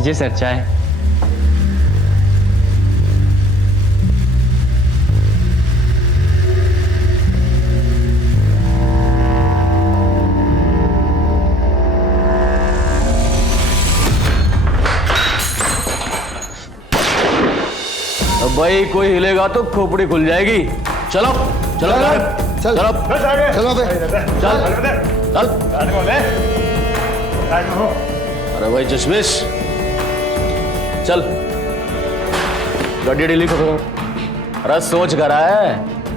लीजिए सर चाय। अब भाई कोई हिलेगा तो खोपड़ी खुल जाएगी। चलो चलो चल चलो चलो बे चल चल। अरे भाई चश्मिश चल गाड़ी ढीली करो। अरे सोच कर रहा है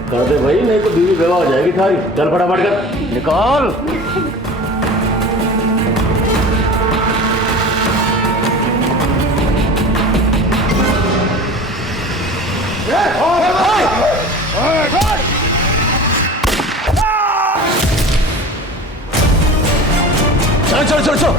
कर दे भाई, नहीं तो बीवी बेवा हो जाएगी थारी। चल फटाफट कर निकाल। चलो चलो चलो चलो।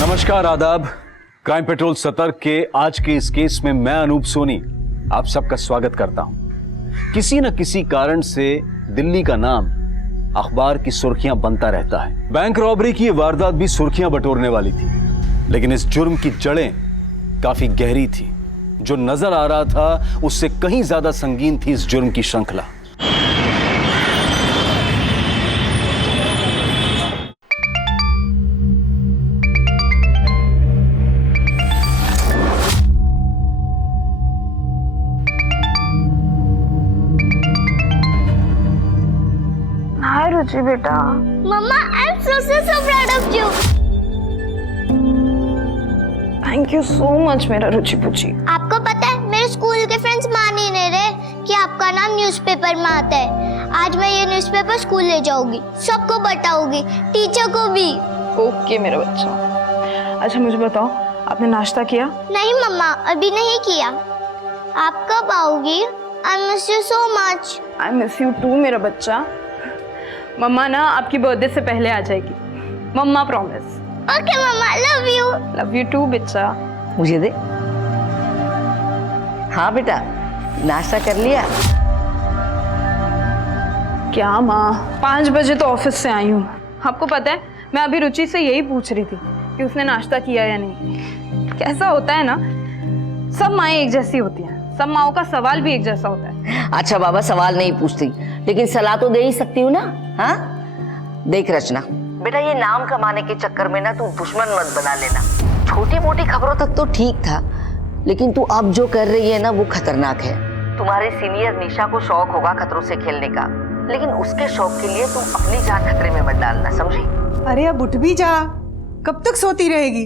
नमस्कार आदाब। क्राइम पेट्रोल सतर्क के आज के इस केस में मैं अनूप सोनी आप सबका स्वागत करता हूं। किसी न किसी कारण से दिल्ली का नाम अखबार की सुर्खियां बनता रहता है। बैंक रॉबरी की यह वारदात भी सुर्खियां बटोरने वाली थी, लेकिन इस जुर्म की जड़ें काफी गहरी थी। जो नजर आ रहा था उससे कहीं ज्यादा संगीन थी इस जुर्म की श्रृंखला। हाय रुचि बेटा। मम्मा, I am so proud of you. Thank you so much मेरा रुचि पुची। आपको पता है मेरे स्कूल के फ्रेंड्स मान ही नहीं रहे कि आपका नाम न्यूज़पेपर में आता है। आज मैं ये न्यूज़पेपर स्कूल ले जाऊंगी, सबको बताऊंगी, टीचर को भी। ओके मेरा बच्चा। अच्छा मुझे बताओ आपने नाश्ता किया? नहीं मम्मा, अभी नहीं किया। आप कब आओगी? I miss you so much. I miss you too मेरा बच्चा। मम्मा ना आपकी बर्थडे से पहले आ जाएगी, मम्मा प्रॉमिस। ओके मम्मा, love you. Love you too बच्चा। मुझे दे। हाँ बेटा, नाश्ता कर लिया? क्या माँ, 5 बजे तो ऑफिस से आई हूँ। आपको पता है मैं अभी रुचि से यही पूछ रही थी कि उसने नाश्ता किया या नहीं। कैसा होता है ना, सब माएँ एक जैसी होती हैं, सब माओं का सवाल भी एक जैसा होता है। अच्छा बाबा, सवाल नहीं पूछती लेकिन सलाह तो दे ही सकती हूँ ना। हाँ देख रचना बेटा, ये नाम कमाने के चक्कर में ना तू दुश्मन मत बना लेना। छोटी मोटी खबरों तक तो ठीक था, लेकिन तू अब जो कर रही है ना वो खतरनाक है। तुम्हारे सीनियर निशा को शौक होगा खतरों से खेलने का, लेकिन उसके शौक के लिए तुम अपनी जान खतरे में मत डालना, समझी? अरे अब उठ भी जा, कब तक सोती रहेगी?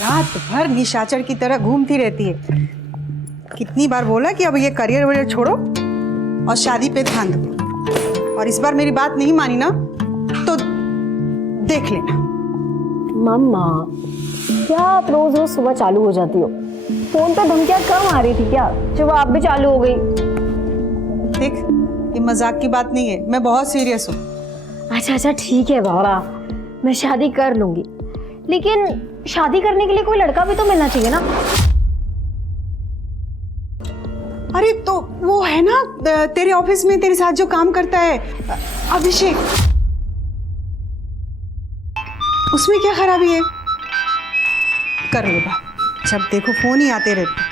रात भर निशाचर की तरह घूमती रहती है। कितनी बार बोला कि अब ये करियर वरियर छोड़ो और शादी पे ध्यान दो, और इस बार मेरी बात नहीं मानी ना तो देख लेना। मम्मा, क्या आप रोज रोज सुबह चालू हो जाती हो? फोन पे धमकियां कम आ रही थी क्या, जब आप भी चालू हो गई? देख, ये मजाक की बात नहीं है, मैं बहुत सीरियस हूँ। अच्छा अच्छा ठीक है बाबा, मैं शादी कर लूंगी, लेकिन शादी करने के लिए कोई लड़का भी तो मिलना चाहिए ना। अरे तो वो है ना तेरे ऑफिस में तेरे साथ जो काम करता है, अभिषेक, उसमें क्या खराबी है? कर लो बात, जब देखो फोन ही आते रहते।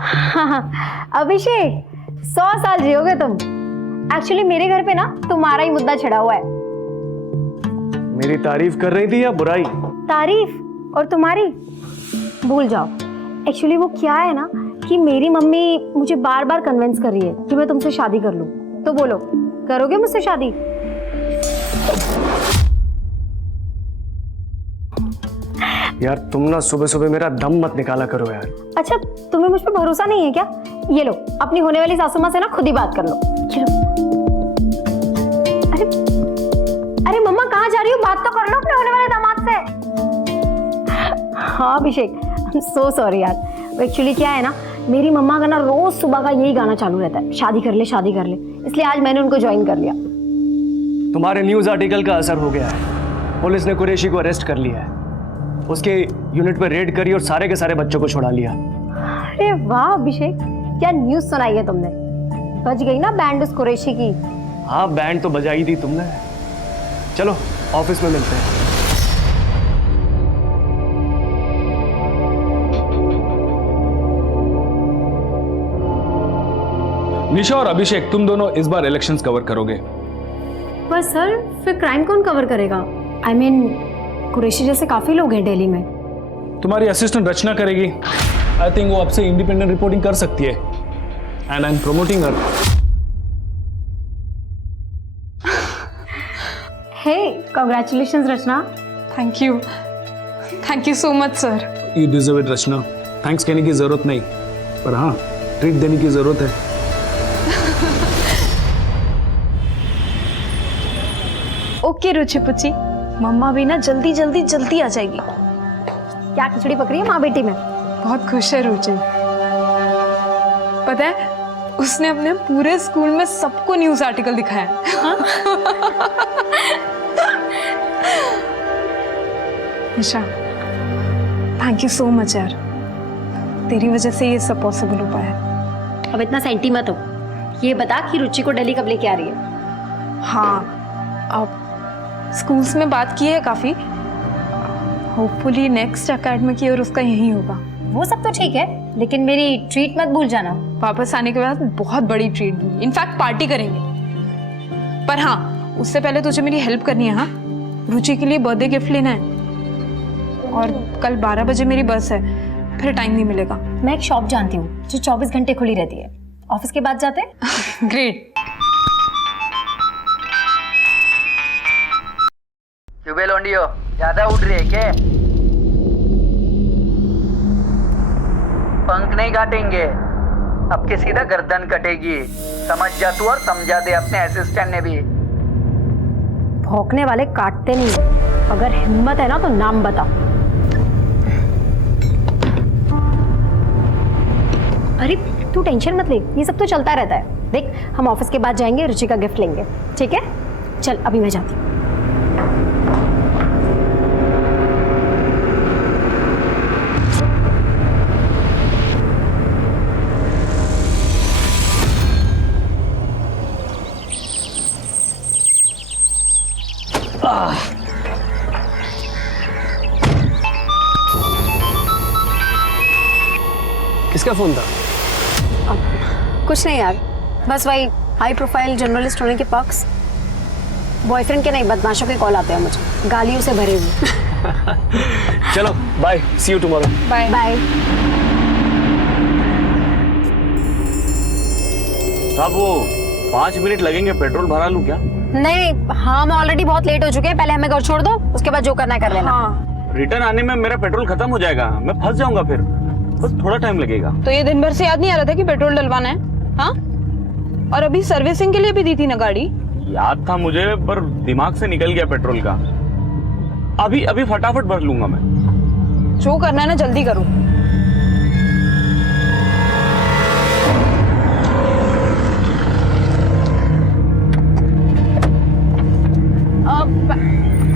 हाँ, अभिषेक 100 साल जियोगे तुम। एक्चुअली मेरे घर पे ना तुम्हारा ही मुद्दा छिड़ा हुआ है। मेरी तारीफ कर रही थी या बुराई? तारीफ और तुम्हारी भूल जाओ। एक्चुअली वो क्या है ना कि मेरी मम्मी मुझे बार बार कन्विंस कर रही है कि मैं तुमसे शादी कर लूं। तो बोलो, करोगे मुझसे शादी? यार तुम ना सुबह सुबह मेरा दम मत निकाला करो यार। अच्छा, तुम्हें मुझ पर भरोसा नहीं है क्या? ये लो, अपनी होने वाली सासू माँ से ना खुद ही बात कर लो। चलो। अरे अरे मम्मा कहाँ जा रही हो? बात तो कर लो अपने होने वाले दामाद से। हाँ अभिषेक, आई एम सो सॉरी यार। एक्चुअली क्या है ना, मेरी मम्मा का ना रोज सुबह का यही गाना चालू रहता है, शादी कर ले शादी कर ले, इसलिए आज मैंने उनको ज्वाइन कर लिया। तुम्हारे न्यूज आर्टिकल का असर हो गया है। पुलिस ने कुरैशी को अरेस्ट कर लिया है, उसके यूनिट पर रेड करी और सारे के सारे बच्चों को छुड़ा लिया। अरे वाह अभिषेक, क्या न्यूज़ सुनाई है तुमने? बज गई ना बैंड उस कुरैशी की। हाँ, बैंड तो बजाई थी तुमने। चलो ऑफिस में मिलते हैं। निशा और अभिषेक, तुम दोनों इस बार इलेक्शंस कवर करोगे। पर सर फिर क्राइम कौन कवर करेगा? आई मीन कुरैशी जैसे काफी लोग हैं दिल्ली में। तुम्हारी असिस्टेंट रचना करेगी। आई थिंक वो आपसे इंडिपेंडेंट रिपोर्टिंग कर सकती है। And I am promoting her. Hey, congratulations Rachna. Thank you so much sir. You deserve it Rachna. Thanks कहने की जरूरत नहीं, पर हाँ ट्रीट देने की जरूरत है। ओके रुचि पुची, मम्मा भी ना जल्दी आ जाएगी। क्या खिचड़ी पक रही है माँ बेटी में? बहुत खुश है रुचि। पता है, उसने अपने पूरे स्कूल में सबको न्यूज़ आर्टिकल दिखाया है। निशा, थैंक यू सो मच यार, तेरी वजह से ये सब पॉसिबल हो पाया। अब इतना सेंटी मत हो। ये बता कि रुचि को दिल्ली कब लेके आ रही है? हाँ, अब स्कूल्स में बात की है काफ़ी। होपफुली नेक्स्ट एकेडमिक ईयर उसका यही होगा। वो सब तो ठीक है, लेकिन मेरी ट्रीट मत भूल जाना। वापस आने के बाद बहुत बड़ी ट्रीट दूंगी, इनफैक्ट पार्टी करेंगे। पर हाँ, उससे पहले तुझे मेरी हेल्प करनी है। हाँ, रुचि के लिए बर्थडे गिफ्ट लेना है और कल 12 बजे मेरी बस है, फिर टाइम नहीं मिलेगा। मैं एक शॉप जानती हूँ जो 24 घंटे खुली रहती है। ऑफिस के बाद जाते हैं। ग्रेट। क्यों लोंडियो, ज्यादा उड़ रही है क्या? पंख नहीं काटेंगे, अब के सीधा गर्दन कटेगी। समझ जा तू और समझा दे अपने असिस्टेंट ने भी। भौंकने वाले काटते नहीं। अगर हिम्मत है ना तो नाम बता। अरे तू टेंशन मत ले, ये सब तो चलता रहता है। देख, हम ऑफिस के बाद जाएंगे, रुचि का गिफ्ट लेंगे, ठीक है? चल अभी मैं जाती हूँ। किसका फोन था? कुछ नहीं यार, बस वही हाई प्रोफाइल जर्नलिस्ट होने के पक्ष। बॉयफ्रेंड के नहीं, बदमाशों के कॉल आते हैं मुझे, गालियों से भरे हुए। चलो bye, see you tomorrow. Bye bye. साहब वो 5 मिनट लगेंगे, पेट्रोल भरा लूं क्या? नहीं, हाँ हम ऑलरेडी बहुत लेट हो चुके हैं। पहले हमें घर छोड़ दो, उसके बाद जो करना है कर लेना। हाँ, रिटर्न आने में मेरा पेट्रोल खत्म हो जाएगा, मैं फंस जाऊंगा, फिर बस थोड़ा टाइम लगेगा। तो ये दिन भर से याद नहीं आ रहा था कि पेट्रोल डलवाना है? हाँ, और अभी सर्विसिंग के लिए भी दी थी ना गाड़ी। याद था मुझे, पर दिमाग से निकल गया पेट्रोल का। अभी अभी फटाफट भर लूंगा मैं। जो करना है ना जल्दी करो।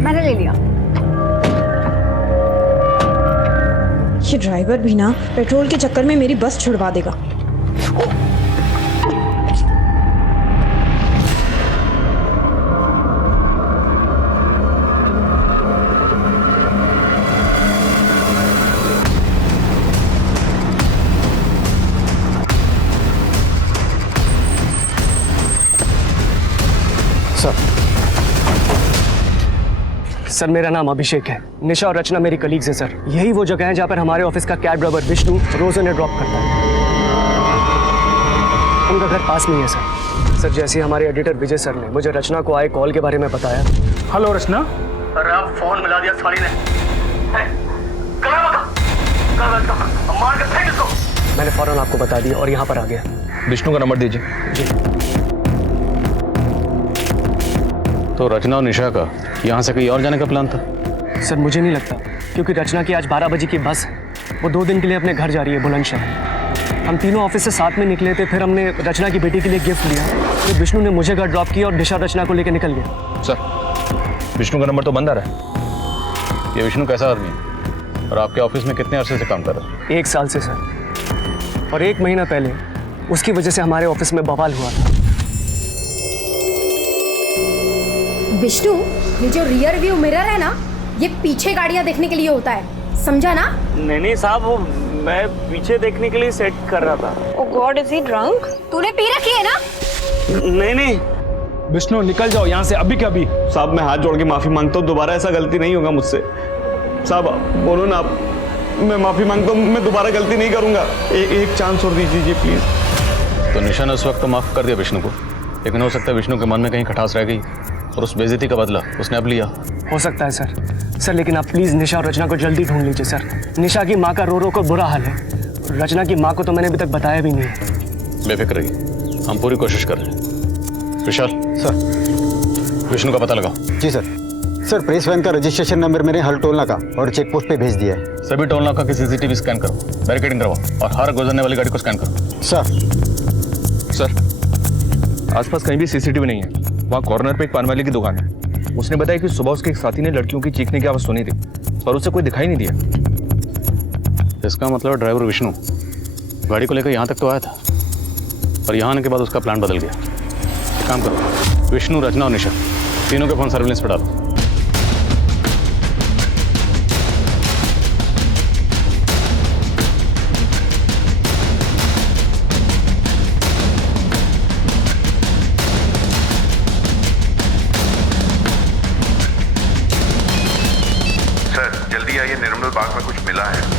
मैंने ले लिया। ये ड्राइवर भी ना पेट्रोल के चक्कर में मेरी बस छुड़वा देगा। सर, मेरा नाम अभिषेक है। निशा और रचना मेरी कलीग्स हैं सर। यही वो जगह है जहाँ पर हमारे ऑफिस का कैब ड्राइवर विष्णु रोज उन्हें ड्रॉप करता है। उनका घर पास में ही है सर। सर, जैसे हमारे एडिटर विजय सर ने मुझे रचना को आए कॉल के बारे में बताया। हेलो रचना। अरे आप फोन मिला दिया साली ने। मार के फेंक इसको। मैंने फौरन आपको बता दिया और यहाँ पर आ गया। विष्णु का नंबर दीजिए। जी। तो रचना और निशा का यहाँ से कहीं और जाने का प्लान था? सर, मुझे नहीं लगता, क्योंकि रचना की आज 12 बजे की बस है। वो 2 दिन के लिए अपने घर जा रही है बुलंदशहर। हम तीनों ऑफिस से साथ में निकले थे, फिर हमने रचना की बेटी के लिए गिफ्ट लिया, फिर विष्णु ने मुझे घर ड्रॉप किया और निशा रचना को लेकर निकल गया। सर, विष्णु का नंबर तो बंद आ रहा है। ये विष्णु कैसा आदमी है और आपके ऑफिस में कितने अरसे से काम कर रहा है? 1 साल से सर। और 1 महीना पहले उसकी वजह से हमारे ऑफिस में बवाल हुआ था। विष्णु, ये जो रियर व्यू मिरर है ना, ये पीछे गाड़ियां देखने के लिए होता है, समझा ना? नहीं साहब, वो मैं पीछे देखने के लिए सेट कर रहा था। Oh God, is he drunk? तूने पी रखी है ना? नहीं विष्णु निकल जाओ यहाँ से अभी के अभी। साहब, मैं हाथ जोड़ के माफी मांगता हूँ, दोबारा ऐसा गलती नहीं होगा मुझसे। साहब बोलो ना आप, मैं माफी मांगता हूँ, मैं दोबारा गलती नहीं करूंगा। एक चांस और दीजिए प्लीज। तो निशा ने उस वक्त तो माफ कर दिया विष्णु को, लेकिन हो सकता है विष्णु के मन में कहीं खटास रह गई और उस बेइज्जती का बदला उसने अब लिया। हो सकता है सर, लेकिन आप प्लीज़ निशा और रचना को जल्दी ढूंढ लीजिए सर। निशा की माँ का रो को बुरा हाल है। रचना की माँ को तो मैंने अभी तक बताया भी नहीं है। बेफिक्र रहिए, हम पूरी कोशिश कर रहे हैं। विशाल सर। विष्णु का पता लगाओ। जी सर, प्रेस वैन का रजिस्ट्रेशन नंबर मैंने हर टोल नाका और चेक पोस्ट पे भेज दिया है। सभी टोल नाका की सीसीटीवी स्कैन करो, बैरिकेडिंग करवाओ और हर गुजरने वाली गाड़ी को स्कैन करो। सर, आसपास कहीं भी सीसीटीवी नहीं है। वहाँ कॉर्नर पे एक पान वाले की दुकान है। उसने बताया कि सुबह उसके एक साथी ने लड़कियों की चीखने की आवाज सुनी थी, पर उसे कोई दिखाई नहीं दिया। इसका मतलब ड्राइवर विष्णु गाड़ी को लेकर यहाँ तक तो आया था, और यहाँ आने के बाद उसका प्लान बदल गया। एक काम करो, विष्णु, रचना और निशा तीनों के फोन सर्विलेंस पे डालो। जल्दी आइए, निर्मल बाग में कुछ मिला है।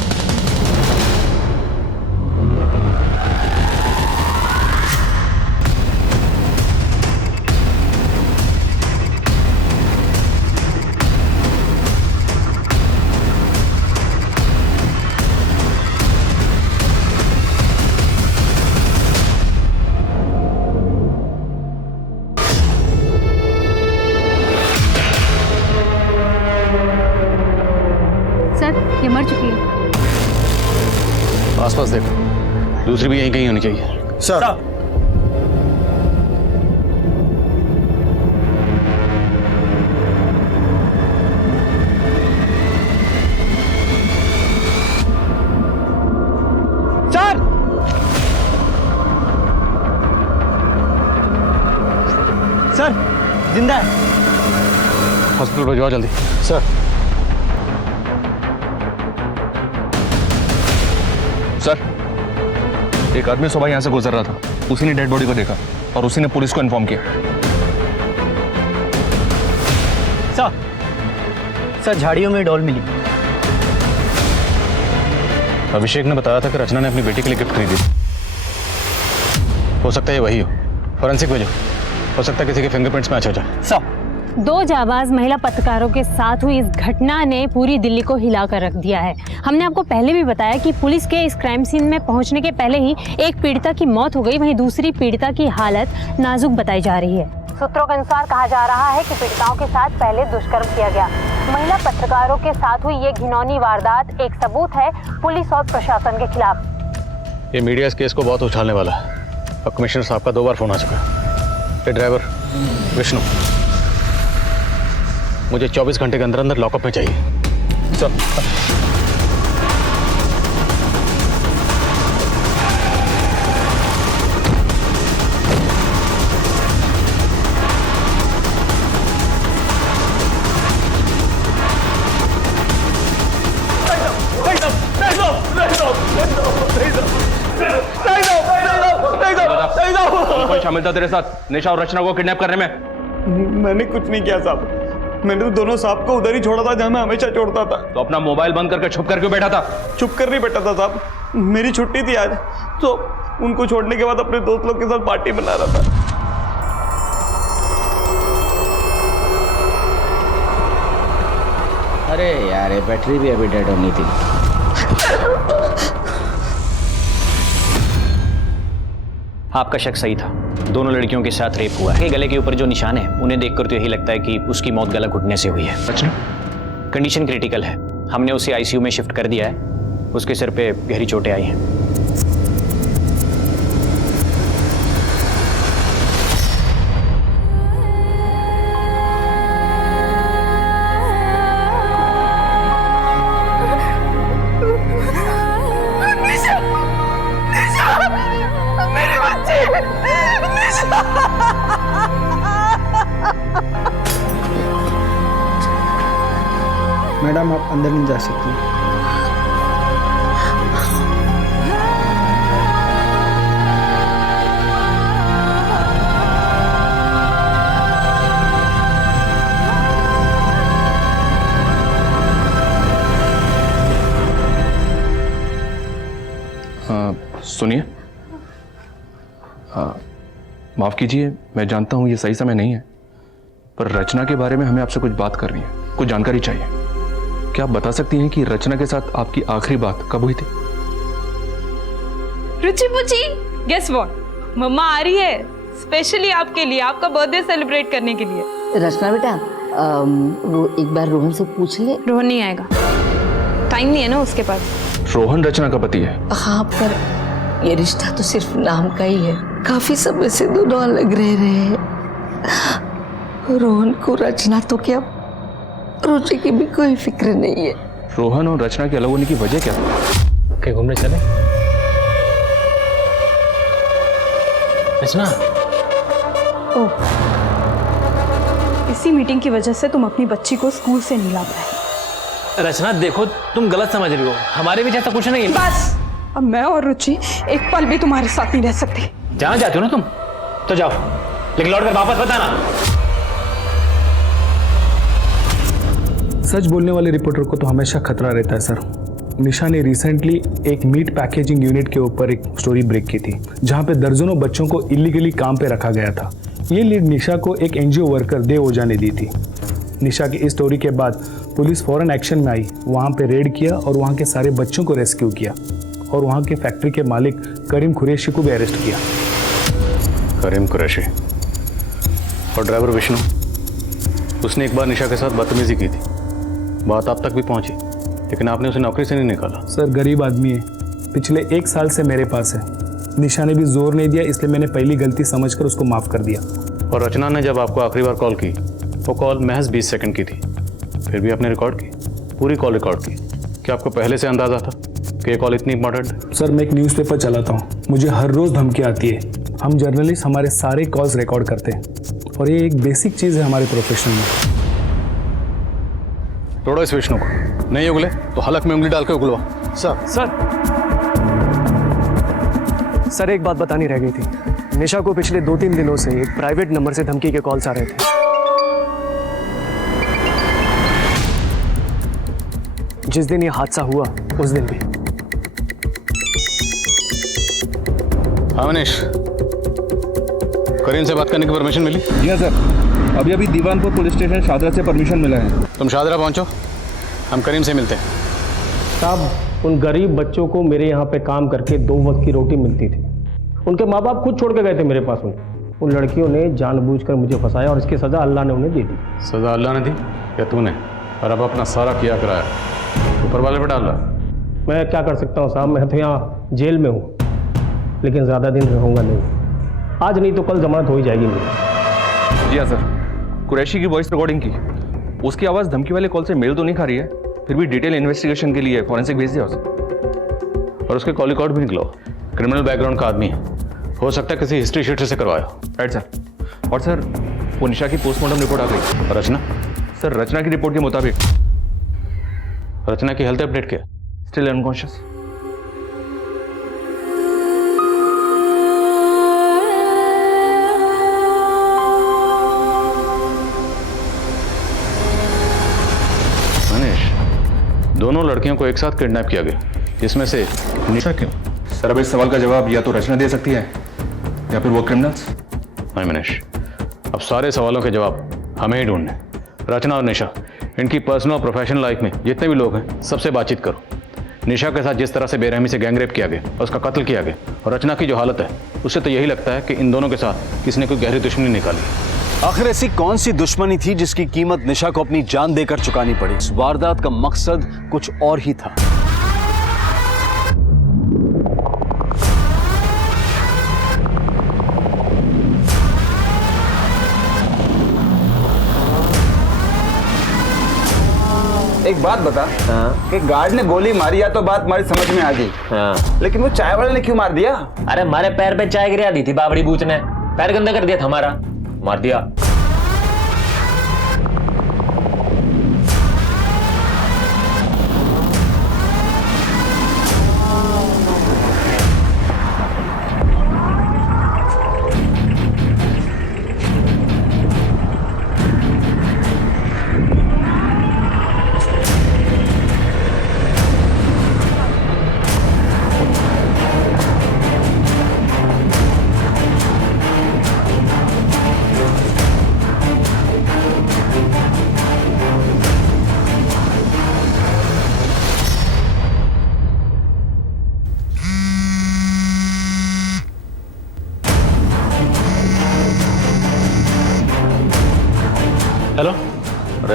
ये मर चुकी है। आसपास देखो, दूसरी भी यहीं कहीं होनी चाहिए। सर। सर जिंदा है। हॉस्पिटल भिजवाओ जल्दी। सर। सर, एक आदमी सुबह यहाँ से गुजर रहा था, उसी ने डेड बॉडी को देखा और उसी ने पुलिस को इन्फॉर्म किया। सर झाड़ियों में डॉल मिली। अभिषेक ने बताया था कि रचना ने अपनी बेटी के लिए गिफ्ट खरीदी। हो सकता है ये वही हो। फॉरेंसिक भेजो, हो सकता है किसी के फिंगरप्रिंट्स मैच हो जाए। दो जाबाज महिला पत्रकारों के साथ हुई इस घटना ने पूरी दिल्ली को हिलाकर रख दिया है। हमने आपको पहले भी बताया कि पुलिस के इस क्राइम सीन में पहुंचने के पहले ही एक पीड़िता की मौत हो गई, वहीं दूसरी पीड़िता की हालत नाजुक बताई जा रही है। सूत्रों के अनुसार कहा जा रहा है कि पीड़िताओं के साथ पहले दुष्कर्म किया गया। महिला पत्रकारों के साथ हुई ये घिनौनी वारदात एक सबूत है पुलिस और प्रशासन के खिलाफ। ये मीडिया इस केस को बहुत उछालने वाला है। अब कमिश्नर साहब का 2 बार फोन आ चुका है। ये ड्राइवर विष्णु मुझे 24 घंटे के अंदर अंदर लॉकअप में चाहिए। सर। कौन शामिल था तेरे साथ निशा और रचना को किडनैप करने में? मैंने कुछ नहीं किया साहब, मैंने तो दोनों साहब को उधर ही छोड़ा था जहां मैं हमेशा छोड़ता था। तो अपना मोबाइल बंद करके छुप कर क्यों बैठा था? छुप कर नहीं बैठा था साहब, मेरी छुट्टी थी आज, तो उनको छोड़ने के बाद अपने दोस्त लोग के साथ पार्टी बना रहा था। अरे यार, ये बैटरी भी अभी डेड होनी थी। आपका शक सही था, दोनों लड़कियों के साथ रेप हुआ है। गले के ऊपर जो निशान है उन्हें देखकर तो यही लगता है कि उसकी मौत गला घुटने से हुई है। अच्छा। कंडीशन क्रिटिकल है, हमने उसे आईसीयू में शिफ्ट कर दिया है। उसके सिर पे गहरी चोटें आई हैं। मेरी मैडम आप अंदर नहीं जा सकती। सुनिए, माफ़ कीजिए, मैं जानता हूँ ये सही समय नहीं है, पर रचना के बारे में हमें आपसे कुछ बात करनी है, कुछ जानकारी चाहिए। क्या आप बता सकती हैं कि रचना के साथ आपकी आखिरी बात कब हुई थी? रुचि पुची, गेस व्हाट, मम्मा आ रही है स्पेशली आपके लिए, आपका बर्थडे सेलिब्रेट करने के लिए। रचना बेटा, वो एक बार रोहन से पूछ ले। रोहन नहीं आएगा, टाइम नहीं है ना उसके पास। रोहन रचना का पति है? हाँ, पर ये रिश्ता तो सिर्फ नाम का ही है। काफी समय से दोनों अलग रह रहे हैं। रोहन को रचना तो क्या, रुचि की भी कोई फिक्र नहीं है। रोहन और रचना के अलग होने की वजह क्या? कहीं घूमने चले? रचना, इसी मीटिंग की वजह से तुम अपनी बच्ची को स्कूल से नहीं ला पाए। रचना देखो, तुम गलत समझ रही हो, हमारे बीच ऐसा कुछ नहीं है। बस, अब मैं और रुचि एक पल भी तुम्हारे साथ नहीं रह सकती। जहां जाती हो ना तुम, तो जाओ, लेकिन लौट कर वापस बताना। सच बोलने वाले रिपोर्टर को तो हमेशा खतरा रहता है सर। निशा ने रिसेंटली एक मीट पैकेजिंग यूनिट के ऊपर एक स्टोरी ब्रेक की थी, जहां पे दर्जनों बच्चों को इलीगली काम पे रखा गया था। ये लीड निशा को एक एनजीओ वर्कर देव ओझा ने दी थी। निशा की इस स्टोरी के बाद पुलिस फौरन एक्शन में आई, वहाँ पे रेड किया और वहाँ के सारे बच्चों को रेस्क्यू किया और वहाँ के फैक्ट्री के मालिक करीम कुरैशी को भी अरेस्ट किया। करीम कुरैशी और ड्राइवर विष्णु, उसने एक बार निशा के साथ बदतमीजी की थी, बात आप तक भी पहुंची, लेकिन आपने उसे नौकरी से नहीं निकाला। सर गरीब आदमी है, पिछले 1 साल से मेरे पास है। निशा ने भी जोर नहीं दिया, इसलिए मैंने पहली गलती समझकर उसको माफ़ कर दिया। और रचना ने जब आपको आखिरी बार कॉल की, वो कॉल महज 20 सेकंड की थी, फिर भी आपने रिकॉर्ड की, पूरी कॉल रिकॉर्ड की। क्या आपको पहले से अंदाजा था कि ये कॉल इतनी इंपॉर्टेंट है? सर मैं एक न्यूज़पेपर चलाता हूँ, मुझे हर रोज़ धमकी आती है। हम जर्नलिस्ट हमारे सारे कॉल्स रिकॉर्ड करते हैं और ये एक बेसिक चीज़ है हमारे प्रोफेशन में। तोड़ो इस विष्णु को, नहीं उगले तो हलक में उंगली डाल के उगलवा। सर एक बात बतानी रह गई थी। निशा को पिछले 2-3 दिनों से एक प्राइवेट नंबर से धमकी के कॉल्स आ रहे थे। जिस दिन ये हादसा हुआ उस दिन भी। हाँ मनीष, करीम से बात करने की परमिशन मिली? जी हाँ सर, अभी अभी दीवानपुर पुलिस स्टेशन शादरा से परमिशन मिला है। तुम शादरा पहुंचो, हम करीम से मिलते हैं। साहब, उन गरीब बच्चों को मेरे यहाँ पे काम करके 2 वक्त की रोटी मिलती थी। उनके माँ बाप खुद छोड़ के गए थे मेरे पास। उन लड़कियों ने जानबूझकर मुझे फंसाया और इसकी सज़ा अल्लाह ने उन्हें दे दी। सज़ा अल्लाह ने दी या तूने? और अब अपना सारा किया कराया ऊपर वाले पे डाल रहा। मैं क्या कर सकता हूँ साहब, मैं तो यहाँ जेल में हूँ, लेकिन ज़्यादा दिन रहूँगा नहीं। आज नहीं तो कल जमानत हो ही जाएगी मेरी। जी हाँ सर, कुरैशी की वॉइस रिकॉर्डिंग की, उसकी आवाज़ धमकी वाले कॉल से मेल तो नहीं खा रही है, फिर भी डिटेल इन्वेस्टिगेशन के लिए फॉरेंसिक भेज दिया उसे। और उसके कॉल रिकॉर्ड भी निकलो, क्रिमिनल बैकग्राउंड का आदमी है, हो सकता है किसी हिस्ट्री शीट से करवाया। Right sir. और सर वो निशा की पोस्टमार्टम रिपोर्ट आ गई। रचना? सर रचना की रिपोर्ट के मुताबिक रचना की हेल्थ अपडेट क्या? Still unconscious. मनीष, दोनों लड़कियों को एक साथ किडनैप किया गया, जिसमें से निशा क्यों? सर अब इस सवाल का जवाब या तो रचना दे सकती है या फिर वो क्रिमिनल्स। नहीं मनीष, अब सारे सवालों के जवाब हमें ही ढूंढने। रचना और निशा, इनकी पर्सनल और प्रोफेशनल लाइफ में जितने भी लोग हैं सबसे बातचीत करो। निशा के साथ जिस तरह से बेरहमी से गैंगरेप किया गया और उसका कत्ल किया गया, और रचना की जो हालत है, उससे तो यही लगता है कि इन दोनों के साथ किसी ने कोई गहरी दुश्मनी निकाली। आखिर ऐसी कौन सी दुश्मनी थी जिसकी कीमत निशा को अपनी जान देकर चुकानी पड़ी? इस वारदात का मकसद कुछ और ही था। एक बात बता, कि गार्ड ने गोली मारी या तो बात हमारी समझ में आ गई, लेकिन वो चाय वाले ने क्यों मार दिया? अरे हमारे पैर पे चाय गिरा दी थी बाबड़ी बूच ने, पैर गंदा कर दिया था हमारा, मार दिया।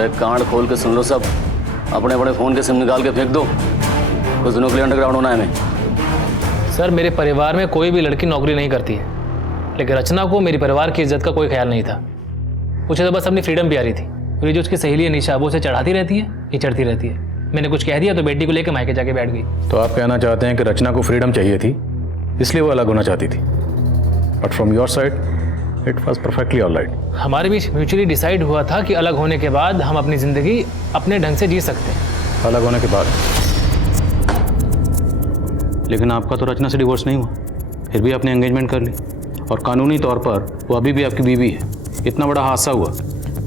अरे कांड खोल के सुन लो सब, अपने अपने फ़ोन के सिम निकाल के फेंक दो, कुछ दिनों के लिए अंडरग्राउंड होना है हमें। सर मेरे परिवार में कोई भी लड़की नौकरी नहीं करती है, लेकिन रचना को मेरे परिवार की इज्जत का कोई ख्याल नहीं था। मुझे तो बस अपनी फ्रीडम प्यारी थी। मेरी जो उसकी सहेली है निशा, वो उसे चढ़ाती रहती है, ये चढ़ती रहती है। मैंने कुछ कह दिया तो बेटी को लेकर मायके जाके बैठ गई। तो आप कहना चाहते हैं कि रचना को फ्रीडम चाहिए थी, इसलिए वो अलग होना चाहती थी, but from your side it was perfectly alright. हमारे बीच म्यूचुअली डिसाइड हुआ था कि अलग होने के बाद हम अपनी ज़िंदगी अपने ढंग से जी सकते हैं। अलग होने के बाद? लेकिन आपका तो रचना से डिवोर्स नहीं हुआ, फिर भी आपने एंगेजमेंट कर ली, और कानूनी तौर पर वो अभी भी आपकी बीवी है। इतना बड़ा हादसा हुआ,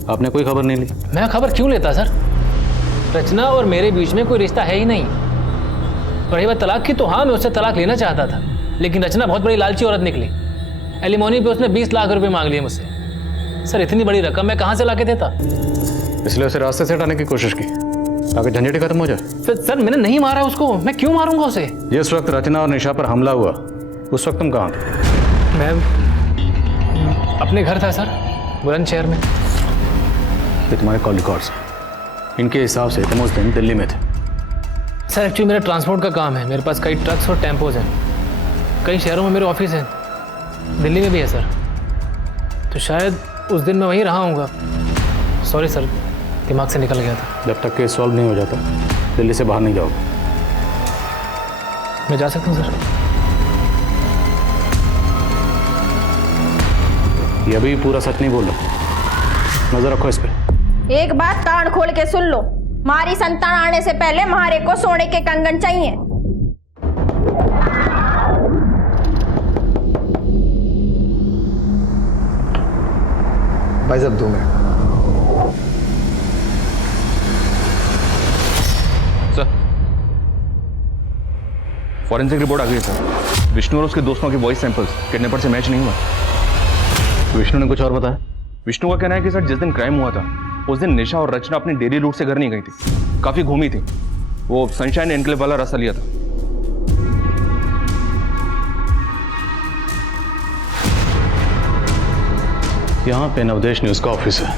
आपने कोई खबर नहीं ली। मैं खबर क्यों लेता सर? रचना और मेरे बीच में कोई रिश्ता है ही नहीं। रही बात तलाक की, तो हाँ मैं उससे तलाक लेना चाहता था, लेकिन रचना बहुत बड़ी लालची औरत निकली। एलिमोनी पे उसने 20 लाख रुपए मांग लिए मुझसे। सर इतनी बड़ी रकम मैं कहाँ से लाके देता? इसलिए उसे रास्ते से हटाने की कोशिश की ताकि झंझट खत्म हो जाए। सर मैंने नहीं मारा उसको, मैं क्यों मारूंगा उसे? जिस वक्त रचना और निशा पर हमला हुआ उस वक्त तुम कहाँ थे? मैं अपने घर था सर, बुलंदशहर में। ये तुम्हारे कॉल रिकॉर्ड्स, इनके हिसाब से तुम उस दिन दिल्ली में थे। सर एक्चुअली मेरा ट्रांसपोर्ट का काम है, मेरे पास कई ट्रक्स और टेम्पोज हैं। कई शहरों में मेरे ऑफिस हैं, दिल्ली में भी है सर। तो शायद उस दिन मैं वहीं रहा हूँगा। सॉरी सर, दिमाग से निकल गया था। जब तक केस सॉल्व नहीं हो जाता दिल्ली से बाहर नहीं जाओगे। मैं जा सकता हूँ सर? ये अभी पूरा सच नहीं बोल रहा, नजर रखो इस पे। एक बात कान खोल के सुन लो, हमारी संतान आने से पहले हमारे को सोने के कंगन चाहिए। भाई साहब 2 मिनट। सर फॉरेंसिक रिपोर्ट आ गई है सर। विष्णु और उसके दोस्तों की वॉइस सैंपल्स किडनैपर से मैच नहीं हुआ। विष्णु ने कुछ और बताया? विष्णु का कहना है कि सर जिस दिन क्राइम हुआ था उस दिन निशा और रचना अपने डेली रूट से घर नहीं गई थी, काफी घूमी थी। वो सनशाइन एनक्लेव वाला रास्ता लिया था। यहाँ पे नवदेश न्यूज का ऑफिस है।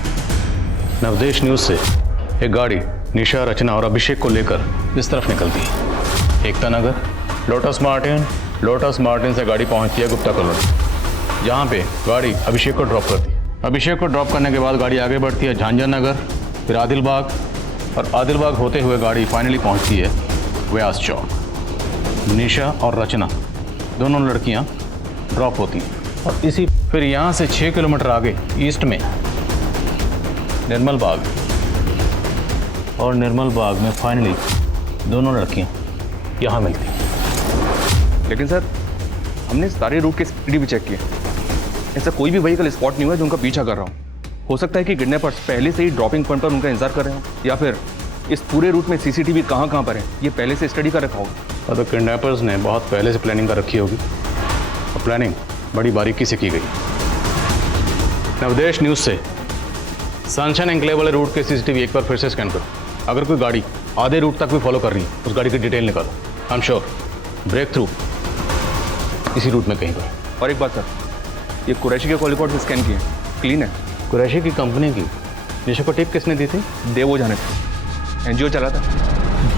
नवदेश न्यूज से एक गाड़ी निशा, रचना और अभिषेक को लेकर इस तरफ निकलती है। एकता नगर, लोटस मार्टिन से गाड़ी पहुंचती है गुप्ता कॉलोनी, जहाँ पे गाड़ी अभिषेक को ड्रॉप करती है। अभिषेक को ड्रॉप करने के बाद गाड़ी आगे बढ़ती है झांझर नगर, फिर आदिलबाग, और आदिलबाग होते हुए गाड़ी फाइनली पहुंचती है व्यास चौक। निशा और रचना दोनों लड़कियां ड्रॉप होती हैं, और इसी फिर यहाँ से 6 किलोमीटर आगे ईस्ट में निर्मल बाग, और निर्मल बाग में फाइनली दोनों लड़कियां यहाँ मिलती हैं। लेकिन सर हमने सारे रूट के सीसीटीवी चेक किए, ऐसा कोई भी व्हीकल स्पॉट नहीं हुआ जो उनका पीछा कर रहा हूँ। हो सकता है कि किडनैपर्स पहले से ही ड्रॉपिंग पॉइंट पर उनका इंतजार कर रहे हो, या फिर इस पूरे रूट में सीसीटीवी कहाँ कहाँ पर है ये पहले से स्टडी कर रखा होगा। तो किडनैपर्स ने बहुत पहले से प्लानिंग कर रखी होगी, और प्लानिंग बड़ी बारीकी से की गई। नवदेश न्यूज से सनशाइन एनक्लेव वाले रूट के सीसीटीवी एक बार फिर से स्कैन करो। अगर कोई गाड़ी आधे रूट तक भी फॉलो कर रही है उस गाड़ी की डिटेल निकालो। I am sure breakthrough इसी रूट में कहीं पर। और एक बात सर, ये कुरैशी के कॉल रिकॉर्ड से स्कैन किए, क्लीन है। कुरैशी की कंपनी की निशा को टिप किसने दी थी? देवो जाने थे, एनजीओ चला था।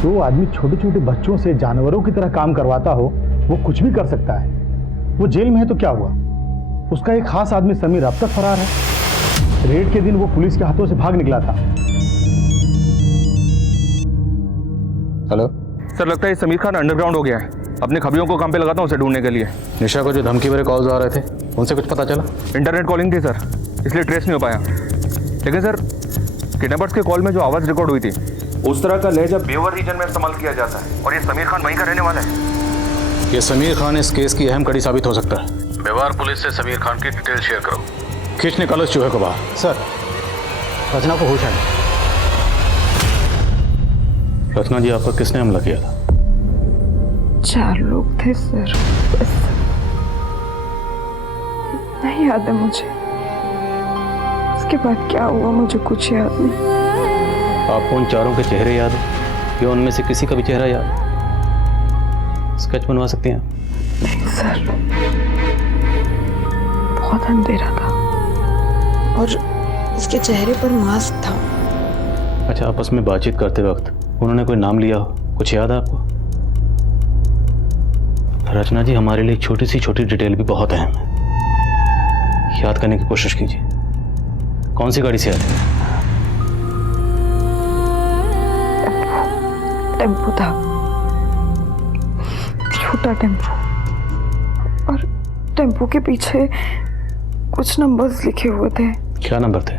जो आदमी छोटे छोटे बच्चों से जानवरों की तरह काम करवाता हो वो कुछ भी कर सकता है। वो जेल में है तो क्या हुआ? उसका एक खास आदमी समीर अब तक फरार है। रेड के दिन वो पुलिस के हाथों से भाग निकला था। हेलो सर, लगता है समीर खान अंडरग्राउंड हो गया है। अपने खबरियों को काम पे लगाता हूँ उसे ढूंढने के लिए। निशा को जो धमकी भरे कॉल्स आ रहे थे उनसे कुछ पता चला? इंटरनेट कॉलिंग थी सर, इसलिए ट्रेस नहीं हो पाया। लेकिन सर किडनैपर्स के कॉल में जो आवाज़ रिकॉर्ड हुई थी उस तरह का लहजा बेवर रीजन में इस्तेमाल किया जाता है, और ये समीर खान वहीं का रहने वाला है। ये समीर खान इस केस की अहम कड़ी साबित हो सकता है। व्यवहार पुलिस से समीर खान की डिटेल शेयर करो। खींच निकालो इस चूहे को बाहर। सर रचना को होश है। रचना जी, आप पर किसने हमला किया था? 4 लोग थे सर, बस नहीं याद है मुझे। उसके बाद क्या हुआ मुझे कुछ याद नहीं। आपको उन चारों के चेहरे याद है या उनमें से किसी का भी चेहरा याद है? स्केच बनवा सकती हैं? नहीं सर, बहुत अंधेरा था और उसके चेहरे पर मास्क था। अच्छा, आपस में बातचीत करते वक्त उन्होंने कोई नाम लिया हो, कुछ याद है आपको? रचना जी, हमारे लिए छोटी सी छोटी डिटेल भी बहुत अहम है, याद करने की कोशिश कीजिए। कौन सी गाड़ी से आते हैं? टेम्पो था, छोटा टेम्पो, और टेम्पो के पीछे कुछ नंबर्स लिखे हुए थे। क्या नंबर थे?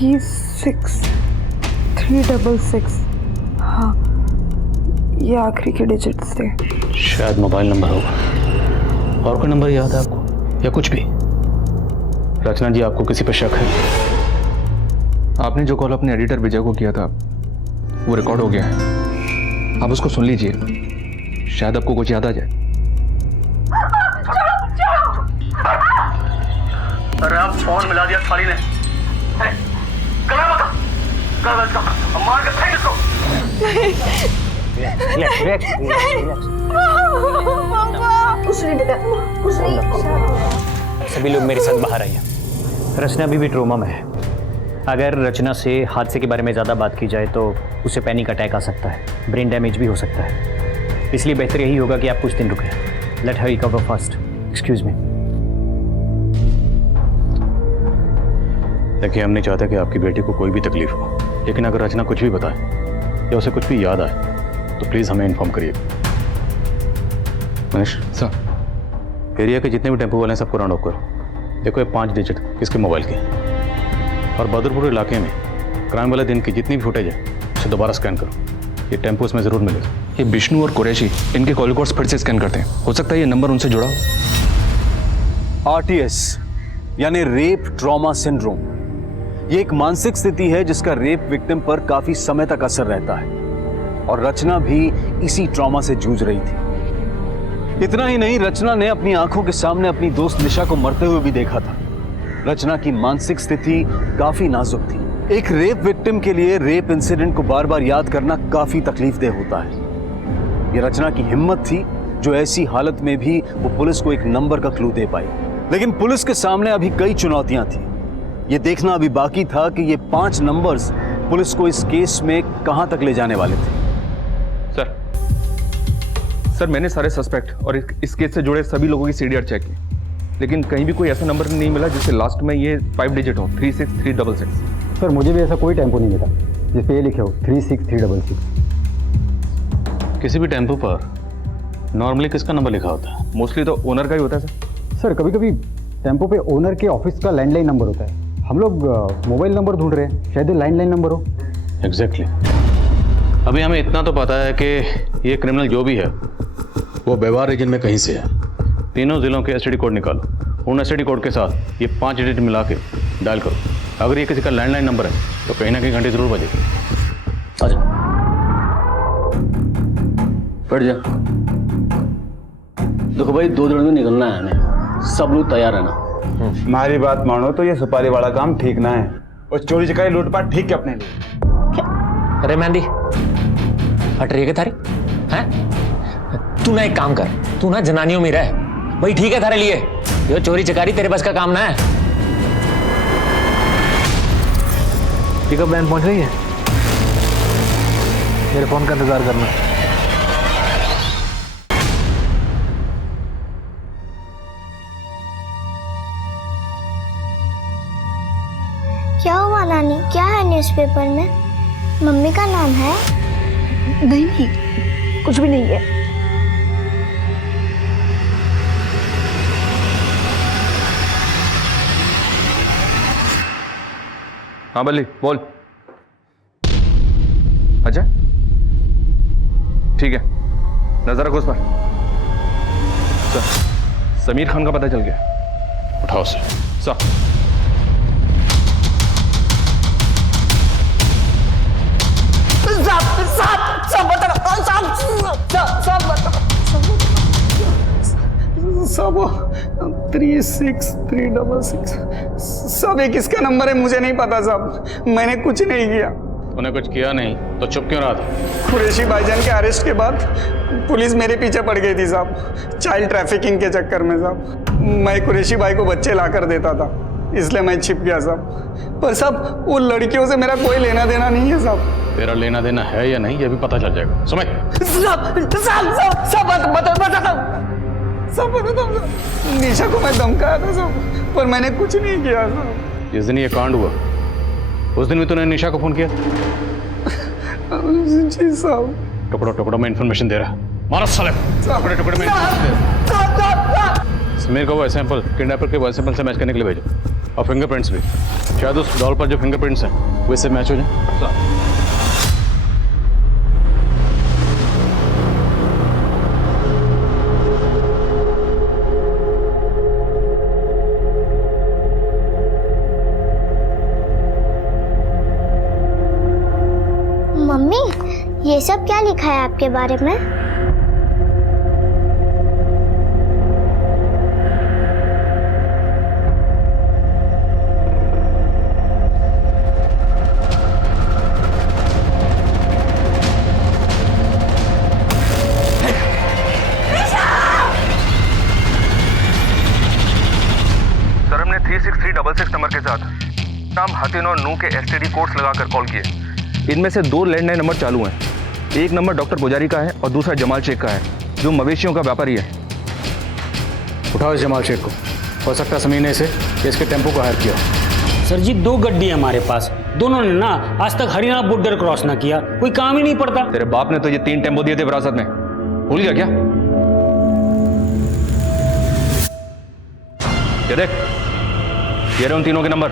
36366। हाँ, ये आखिरी के डिजिट्स थे। शायद मोबाइल नंबर होगा। और कोई नंबर याद है आपको, या कुछ भी? रचना जी, आपको किसी पर शक है? आपने जो कॉल अपने एडिटर विजय को किया था वो रिकॉर्ड हो गया है, आप उसको सुन लीजिए, शायद आपको कुछ याद आ जाए। अरे आप फोन मिला दिया थाली ने। मार के फेंक इसको। कुछ नहीं बेटा, कुछ नहीं। सभी लोग मेरे साथ बाहर आइए। रचना अभी भी ट्रोमा में है। अगर रचना से हादसे के बारे में ज़्यादा बात की जाए तो उसे पैनिक अटैक आ सकता है, ब्रेन डैमेज भी हो सकता है। इसलिए बेहतर यही होगा कि आप कुछ दिन रुकें। Let her recover first. Excuse me. देखिए, हम नहीं चाहते कि आपकी बेटी को कोई भी तकलीफ हो, लेकिन अगर रचना कुछ भी बताए या उसे कुछ भी याद आए तो प्लीज़ हमें इन्फॉर्म करिए। मनीष सर, एरिया के जितने भी टेम्पो वाले हैं सबको राउंड ऑफ करो। देखो, ये 5 डिजिट किसके मोबाइल के हैं, और बहादुरपुर इलाके में क्राइम वाले दिन की जितनी भी फुटेज है उसे दोबारा स्कैन करो। ये टेम्पो इसमें ज़रूर मिलेगा। ये विष्णु और कुरैशी इनके कॉल रिकॉर्ड्स फिर से स्कैन करते हैं, हो सकता है ये नंबर उनसे जुड़ा हो। RTS यानी रेप ट्रॉमा सिंड्रोम, ये एक मानसिक स्थिति है जिसका रेप विक्टिम पर काफी समय तक असर रहता है, और रचना भी इसी ट्रॉमा से जूझ रही थी। इतना ही नहीं, रचना ने अपनी आंखों के सामने अपनी दोस्त निशा को मरते हुए भी देखा था। रचना की मानसिक स्थिति काफी नाजुक थी। एक रेप विक्टिम के लिए रेप इंसिडेंट को बार बार याद करना काफी तकलीफदेह होता है। यह रचना की हिम्मत थी जो ऐसी हालत में भी वो पुलिस को एक नंबर का क्लू दे पाई। लेकिन पुलिस के सामने अभी कई चुनौतियां थी। ये देखना अभी बाकी था कि ये 5 नंबर्स पुलिस को इस केस में कहां तक ले जाने वाले थे। सर, मैंने सारे सस्पेक्ट और इस केस से जुड़े सभी लोगों की सीडीआर चेक की, लेकिन कहीं भी कोई ऐसा नंबर नहीं मिला जिससे लास्ट में ये 5 डिजिट हो, 36366। सर, मुझे भी ऐसा कोई टेम्पो नहीं मिला जिस पे ये लिखे हो 36366। किसी भी टेम्पो पर नॉर्मली किसका नंबर लिखा होता है? मोस्टली तो ओनर का ही होता है सर, कभी कभी टेम्पो पे ओनर के ऑफिस का लैंडलाइन नंबर होता है। हम लोग मोबाइल नंबर ढूंढ रहे हैं, शायद लैंडलाइन नंबर हो। एग्जैक्टली। अभी हमें इतना तो पता है कि ये क्रिमिनल जो भी है वो व्यवहार रीजन में कहीं से है। तीनों जिलों के एसटीडी कोड निकालो, उन एसटीडी कोड के साथ ये 5 डिजिट मिला के डायल करो। अगर ये किसी का लैंडलाइन नंबर है तो कहीं ना कहीं घंटे जरूर बजेगी। आजा, बैठ जा। देखो भाई, 2 दिन में निकलना है हमें, सब लोग तैयार है ना? हमारी बात मानो तो ये सुपारी वाला काम ठीक ना है, और चोरी चकारी लूटपाट ठीक है अपने लिए। अरे मेहंदी, हट रही है क्या थारी? हैं? तू ना एक काम कर, तू ना जनानियों में रह, भाई ठीक है थारे लिए। यो चोरी चकारी तेरे बस का काम ना है। पिकअप वैन पहुंच रही है, मेरे फोन का इंतजार करना। क्या हुआ नानी, क्या है न्यूज़पेपर में? मम्मी का नाम है? नहीं, कुछ भी नहीं है। हाँ बल्ली, बोल। अच्छा ठीक है, नजर रखो उस पर। समीर खान का पता चल गया, उठाओ उसे। सब 36366 सब एक किसका नंबर है मुझे नहीं पता साहब, मैंने कुछ नहीं किया। तूने कुछ किया नहीं तो चुप क्यों रहा था? कुरैशी भाईजान के अरेस्ट के बाद पुलिस मेरे पीछे पड़ गई थी साहब, चाइल्ड ट्रैफिकिंग के चक्कर में साहब। मैं कुरैशी भाई को बच्चे ला कर देता था, इसलिए मैं छिप गया साहब। पर साहब वो लड़कियों से मेरा कोई लेना देना नहीं है साहब। तेरा लेना देना है या नहीं ये भी पता चल जाएगा। समझ सब बताता हूँ। निशा को मैं धमकाया था साहब, पर मैंने कुछ नहीं किया साहब। जिस दिन ये कांड हुआ उस दिन भी तूने निशा को फोन किया? जी साहब। टुकड़ों टुकड़ों में इन्फॉर्मेशन दे रहा। मारा साले, टुकड़े टुकड़े में समीर को वो सैंपल किडनैपर के वो सैंपल से मैच करने के लिए भेजो, और फिंगरप्रिंट्स भी। शायद उस डॉल पर जो फिंगरप्रिंट्स हैं वो इससे मैच हो जाए। मम्मी, ये सब क्या लिखा है आपके बारे में? सर, हमने 36366 नंबर के साथ नाम हतिन और नू के एसटीडी कोड्स लगाकर कॉल किए। इनमें से 2 लैंडलाइन नंबर चालू हैं। एक नंबर डॉक्टर पुजारी का है और दूसरा जमाल शेख का है, जो मवेशियों का व्यापारी है। उठाओ इस जमाल शेख को। हो सकता है समीर ने इसे इसके टेम्पो को हायर किया। सर जी 2 गड्डी है हमारे पास, दोनों ने ना आज तक हरियाणा बॉर्डर क्रॉस ना किया, कोई काम ही नहीं पड़ता। तेरे बाप ने तो ये 3 टेम्पो दिए थे विरासत में, भूल गया क्या? ये देख, ये रहे उन तीनों के नंबर।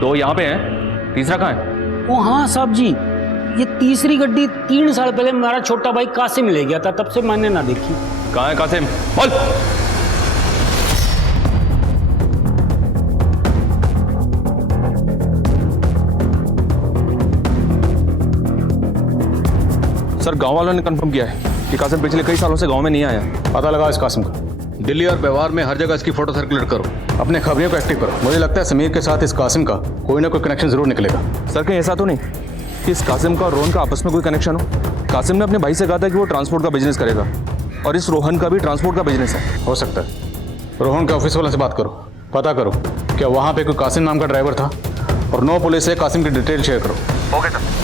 2 यहाँ पे हैं, तीसरा कहाँ है? ओ हाँ साहब जी, ये तीसरी गड्डी 3 साल पहले हमारा छोटा भाई कासिम ले गया था, तब से मैंने ना देखी। कहाँ है कासिम? बोल। सर, गांव वालों ने कंफर्म किया है कि कासिम पिछले कई सालों से गांव में नहीं आया। पता लगा इस कासिम का। दिल्ली और व्यवहार में हर जगह इसकी फोटो सर्कुलेट करो, अपने खबरियों को एक्टिव करो। मुझे लगता है समीर के साथ इस कासिम का कोई ना कोई कनेक्शन जरूर निकलेगा। सर, कहीं ऐसा तो नहीं कि इस कासिम का और रोहन का आपस में कोई कनेक्शन हो? कासिम ने अपने भाई से कहा था कि वो ट्रांसपोर्ट का बिजनेस करेगा, और इस रोहन का भी ट्रांसपोर्ट का बिजनेस है। हो सकता है। रोहन के ऑफिस वालों से बात करो, पता करो क्या वहाँ पे कोई कासिम नाम का ड्राइवर था, और 9 पुलिस से कासिम की डिटेल शेयर करो। Okay sir.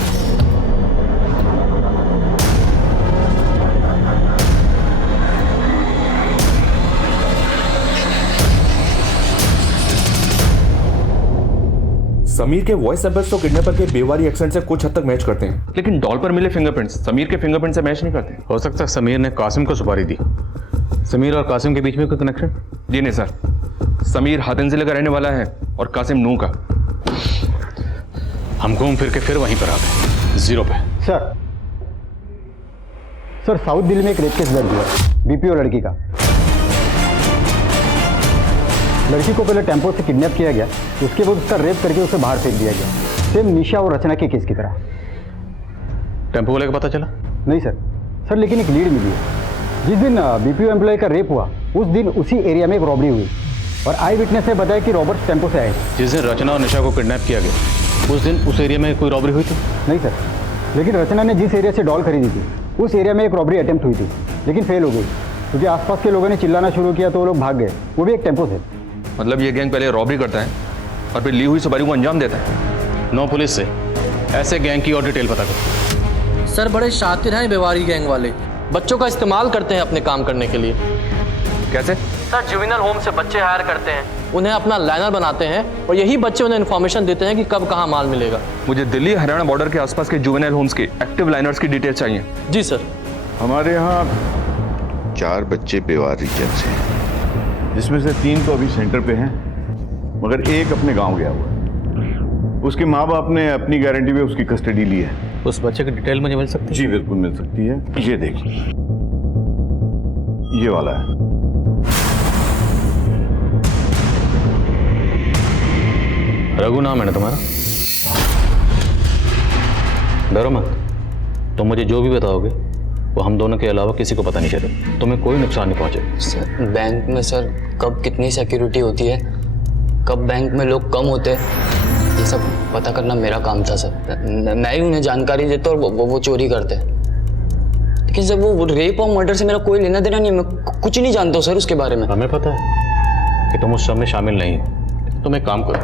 समीर के वॉइस सैंपल्स तो किडनैपर के बेवारी एक्सेंट से कुछ हद तक मैच करते हैं, लेकिन डॉल पर मिले फिंगरप्रिंट्स समीर के फिंगरप्रिंट से मैच नहीं करते। हो सकता है समीर ने कासिम को सुपारी दी। समीर और कासिम के बीच में कोई कनेक्शन? जी नहीं सर, समीर हातिन जिले का रहने वाला है और कासिम नू का। हम घूम फिर के फिर वहीं पर आ गए, 0 पे। सर, साउथ दिल्ली में एक रेप केस दर्ज हुआ, बीपीओ लड़की का। लड़की को पहले टेम्पो से किडनैप किया गया, उसके बाद उसका रेप करके उसे बाहर फेंक दिया गया, सेम निशा और रचना के केस की तरह। टेम्पो वाले का पता चला? नहीं सर, लेकिन एक लीड मिली है। जिस दिन बीपीओ एम्प्लॉय का रेप हुआ उस दिन उसी एरिया में एक रॉबरी हुई, और आई विटनेस ने बताया कि रॉबर्ट्स टेम्पो से आए। जिस दिन रचना और निशा को किडनैप किया गया उस दिन उस एरिया में कोई रॉबरी हुई थी? नहीं सर, लेकिन रचना ने जिस एरिया से डॉल खरीदी थी उस एरिया में एक रॉबरी अटेम्प्ट हुई थी, लेकिन फेल हो गई क्योंकि आसपास के लोगों ने चिल्लाना शुरू किया तो वो लोग भाग गए, वो भी एक टेम्पो से। मतलब ये गैंग पहले रॉबरी करता है और फिर ली हुई सवारी को अंजाम देता है। 9 पुलिस से ऐसे गैंग की और डिटेल पता करो। सर, बड़े शातिर हैं बेवारी गैंग वाले, बच्चों का इस्तेमाल करते हैं अपने काम करने के लिए। कैसे? सर, जुवेनाइल होम से बच्चे हायर करते हैं, उन्हें अपना लाइनर बनाते हैं, और यही बच्चे उन्हें इन्फॉर्मेशन देते हैं कि कब कहाँ माल मिलेगा। मुझे दिल्ली हरियाणा बॉर्डर के आसपास के जुवेनाइल होम्स के एक्टिव लाइनर्स की डिटेल्स चाहिए। जी सर। हमारे यहाँ 4 बच्चे बेवारी जब से, जिसमें से 3 तो अभी सेंटर पे हैं, मगर एक अपने गांव गया हुआ है। उसके माँ बाप ने अपनी गारंटी पे उसकी कस्टडी ली है। उस बच्चे की डिटेल मुझे मिल सकती है? जी बिल्कुल मिल सकती है। ये देखिए, ये वाला है। रघु नाम है ना तुम्हारा? डरो मत, तुम मुझे जो भी बताओगे वो हम दोनों के अलावा किसी को पता नहीं चले, तुम्हें कोई नुकसान नहीं पहुंचे। सर, बैंक में सर कब कितनी सिक्योरिटी होती है, कब बैंक में लोग कम होते हैं, ये सब पता करना मेरा काम था सर। मैं ही उन्हें जानकारी देता और वो चोरी करते। लेकिन सर वो रेप और मर्डर से मेरा कोई लेना देना नहीं है, मैं कुछ नहीं जानता हूँ सर उसके बारे में। हमें पता है कि तुम उस सब में शामिल नहीं हो, तुम एक काम करो,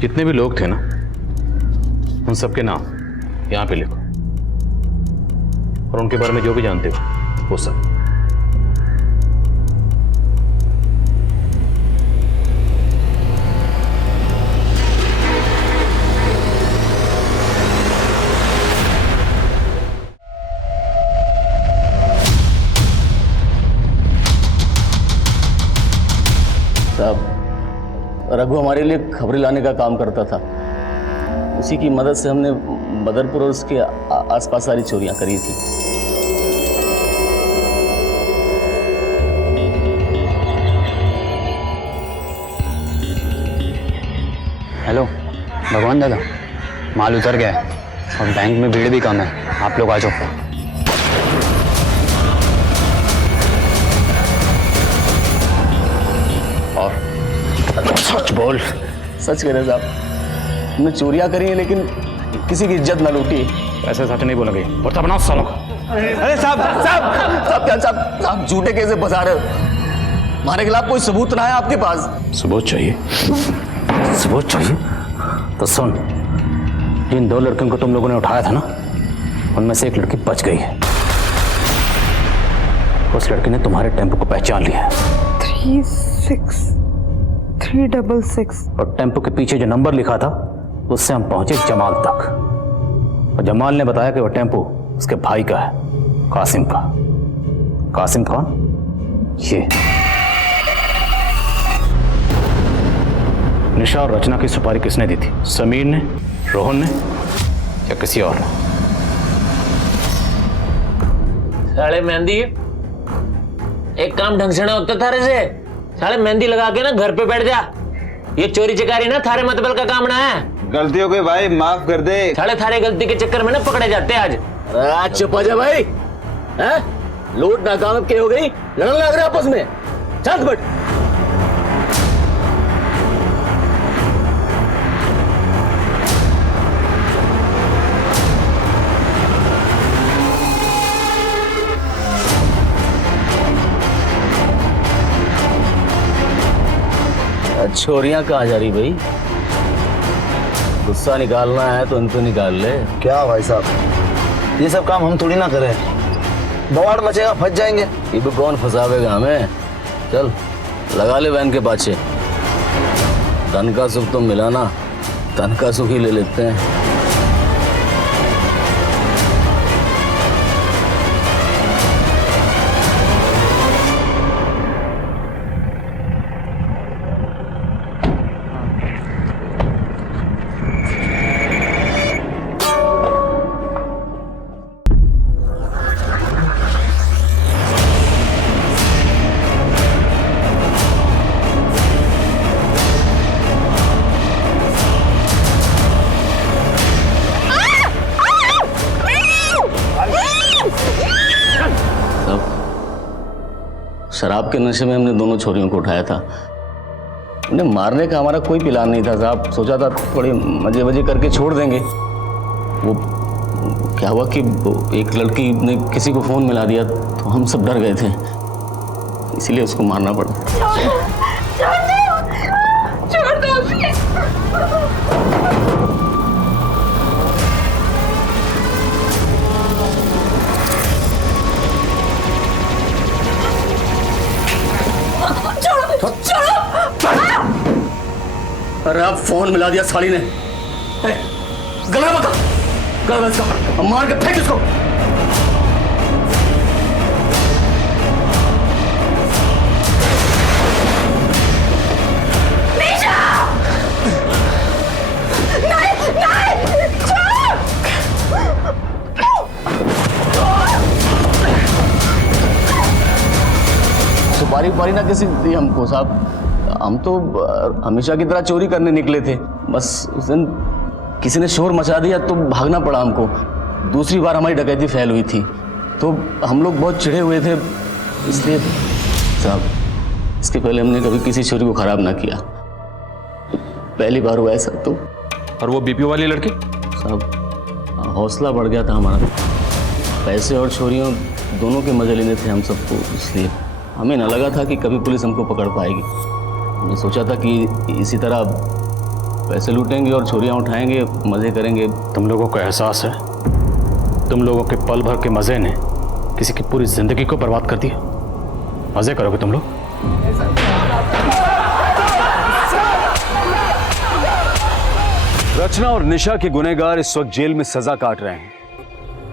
जितने भी लोग थे ना उन सबके नाम यहाँ पे लिखो और उनके बारे में जो भी जानते हो वो सब। साहब, रघु हमारे लिए खबरें लाने का काम करता था। उसी की मदद से हमने बदरपुर और उसके आसपास सारी चोरियां करी थी। हेलो भगवान दादा, माल उतर गया है और बैंक में भीड़ भी कम है, आप लोग आ जाओ। और सच बोल। सच कह रहे साहब, हमने चोरियां करी हैं लेकिन किसी की इज्जत ना लूटी। ऐसे सच नहीं बोलोगे और तब ना सालों। अरे साहब साहब साहब क्या साहब, आप झूठे कैसे फंसा रहे हो? हमारे खिलाफ कोई सबूत ना है आपके पास? सबूत चाहिए? सबूत चाहिए तो सुन, जिन 2 लड़कियों को तुम लोगों ने उठाया था ना, उनमें से एक लड़की बच गई है। उस लड़की ने तुम्हारे टेम्पो को पहचान लिया है। 36366 और टेम्पो के पीछे जो नंबर लिखा था उससे हम पहुंचे जमाल तक, और जमाल ने बताया कि वो टेम्पो उसके भाई का है, कासिम का। कासिम कौन? ये निशा और रचना की सुपारी किसने दी थी? समीर ने, रोहन ने या किसी और ने? साले मेहंदी, एक काम ढंग से ना होता थारे से। साले मेहंदी लगा के ना घर पे बैठ जा। ये चोरी चकारी ना थारे मतबल का काम ना है। गलती हो गई भाई, माफ कर दे। साले थारे गलती के चक्कर में ना पकड़े जाते आज। आज चुप जा भाई, हैं? लूट नाकाम के हो गई, लड़ने लग रहे आपस में। चल बट। छोरियां कहाँ जा रही भाई? गुस्सा निकालना है तो इनको निकाल ले। क्या भाई साहब, ये सब काम हम थोड़ी ना करें, बवाड़ मचेगा, फंस जाएंगे। ये भी कौन फंसावेगा हमें? चल लगा ले वैन के पाछे। धन का सुख तो मिला ना, धन का सुख ही ले लेते हैं। शराब के नशे में हमने दोनों छोरियों को उठाया था। उन्हें मारने का हमारा कोई प्लान नहीं था साहब। सोचा था थोड़े मजे वजे करके छोड़ देंगे। वो क्या हुआ कि एक लड़की ने किसी को फोन मिला दिया तो हम सब डर गए थे, इसीलिए उसको मारना पड़ा। छोड़ दो उसे। अरे अब फोन मिला दिया साली ने। गला बका, गला इसका, मार के फेंक इसको। सुपारी उपारी ना किसी दी हमको साहब। हम तो हमेशा की तरह चोरी करने निकले थे, बस उस दिन किसी ने शोर मचा दिया तो भागना पड़ा हमको। दूसरी बार हमारी डकैती फैल हुई थी तो हम लोग बहुत चिढ़े हुए थे, इसलिए साहब इसके पहले हमने कभी किसी चोरी को खराब ना किया, पहली बार हुआ ऐसा। तो और वो बीपीओ वाली लड़की? साहब हौसला बढ़ गया था हमारा, पैसे और चोरियों दोनों के मजे लेने थे हम सबको, इसलिए हमें न लगा था कि कभी पुलिस हमको पकड़ पाएगी। मैं सोचा था कि इसी तरह पैसे लूटेंगे और चोरियां उठाएंगे, मजे करेंगे। तुम लोगों को एहसास है तुम लोगों के पल भर के मजे ने किसी की पूरी जिंदगी को बर्बाद कर दिया? मजे करोगे तुम लोग? रचना और निशा के गुनहगार इस वक्त जेल में सजा काट रहे हैं।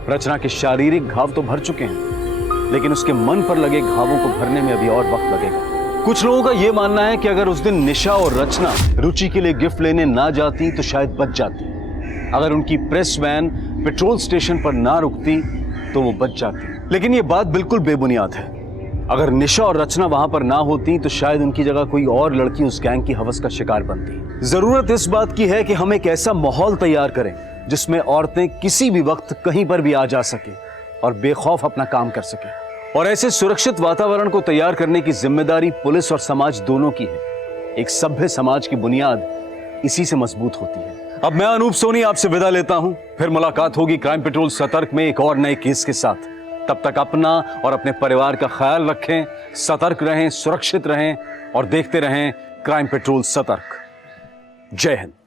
रचना के शारीरिक घाव तो भर चुके हैं, लेकिन उसके मन पर लगे घावों को भरने में अभी और वक्त लगेगा। कुछ लोगों का यह मानना है कि अगर उस दिन निशा और रचना रुचि के लिए गिफ्ट लेने ना जाती तो शायद बच जाती। अगर उनकी प्रेस वैन पेट्रोल स्टेशन पर ना रुकती तो वो बच जाती। लेकिन ये बात बिल्कुल बेबुनियाद है। अगर निशा और रचना वहां पर ना होती तो शायद उनकी जगह कोई और लड़की उस गैंग की हवस का शिकार बनती। जरूरत इस बात की है कि हम एक ऐसा माहौल तैयार करें जिसमें औरतें किसी भी वक्त कहीं पर भी आ जा सके और बेखौफ अपना काम कर सके। और ऐसे सुरक्षित वातावरण को तैयार करने की जिम्मेदारी पुलिस और समाज दोनों की है। एक सभ्य समाज की बुनियाद इसी से मजबूत होती है। अब मैं अनूप सोनी आपसे विदा लेता हूं। फिर मुलाकात होगी क्राइम पेट्रोल सतर्क में एक और नए केस के साथ। तब तक अपना और अपने परिवार का ख्याल रखें, सतर्क रहें, सुरक्षित रहें और देखते रहें क्राइम पेट्रोल सतर्क। जय हिंद।